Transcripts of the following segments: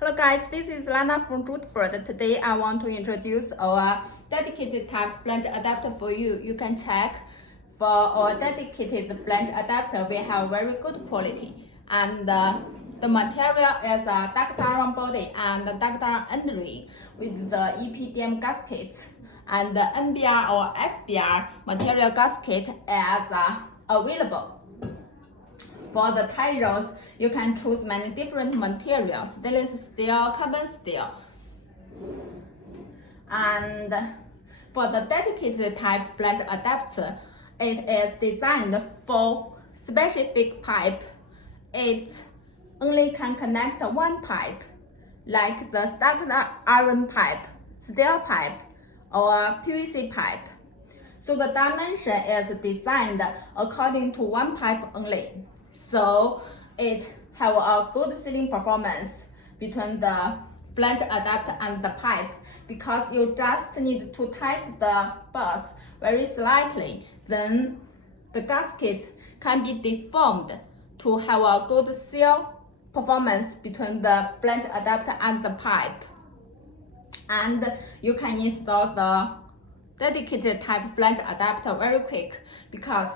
Hello guys, this is Lana from Rootbird. Today I want to introduce our dedicated type Flange Adaptor for you. You can check for our dedicated Flange Adaptor, we have very good quality. And the material is a duct iron body and duct iron end ring with the EPDM gasket. And the NBR or SBR material gasket is available. For the tie rods, you can choose many different materials, stainless steel, carbon steel. And for the dedicated type Flange Adaptor, it is designed for specific pipe. It only can connect one pipe, like the duct iron pipe, steel pipe, or PVC pipe. So the dimension is designed according to one pipe only. So it have a good sealing performance between the flange adapter and the pipe, because you just need to tighten the bars very slightly, then the gasket can be deformed to have a good seal performance between the flange adapter and the pipe. And you can install the dedicated type flange adapter very quick, because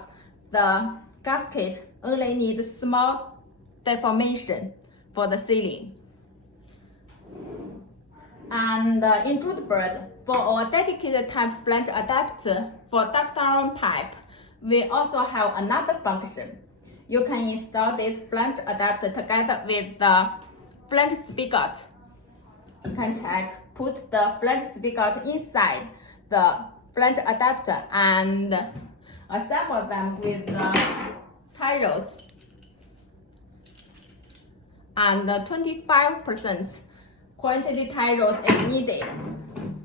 the gasket only needs small deformation for the sealing. And in Rootbird, for our dedicated type flange adapter for duct iron pipe, we also have another function. You can install this flange adapter together with the flange spigot. You can check, put the flange spigot inside the flange adapter and assemble them with the tie rods. And 25% quantity tie rods is needed,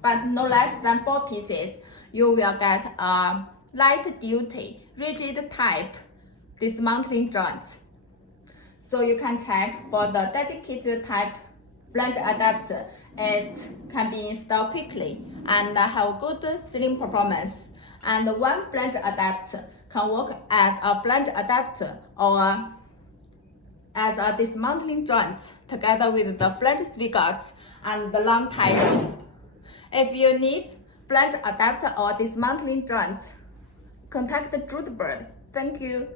but no less than 4 pieces. You will get a light duty, rigid type dismantling joint. So you can check for the dedicated type flange adapter. It can be installed quickly and have good sealing performance. And one flange adapter can work as a flange adapter or as a dismantling joint together with the flange spigot and the long tie rods. If you need flange adapter or dismantling joint, contact Rootbird. Thank you.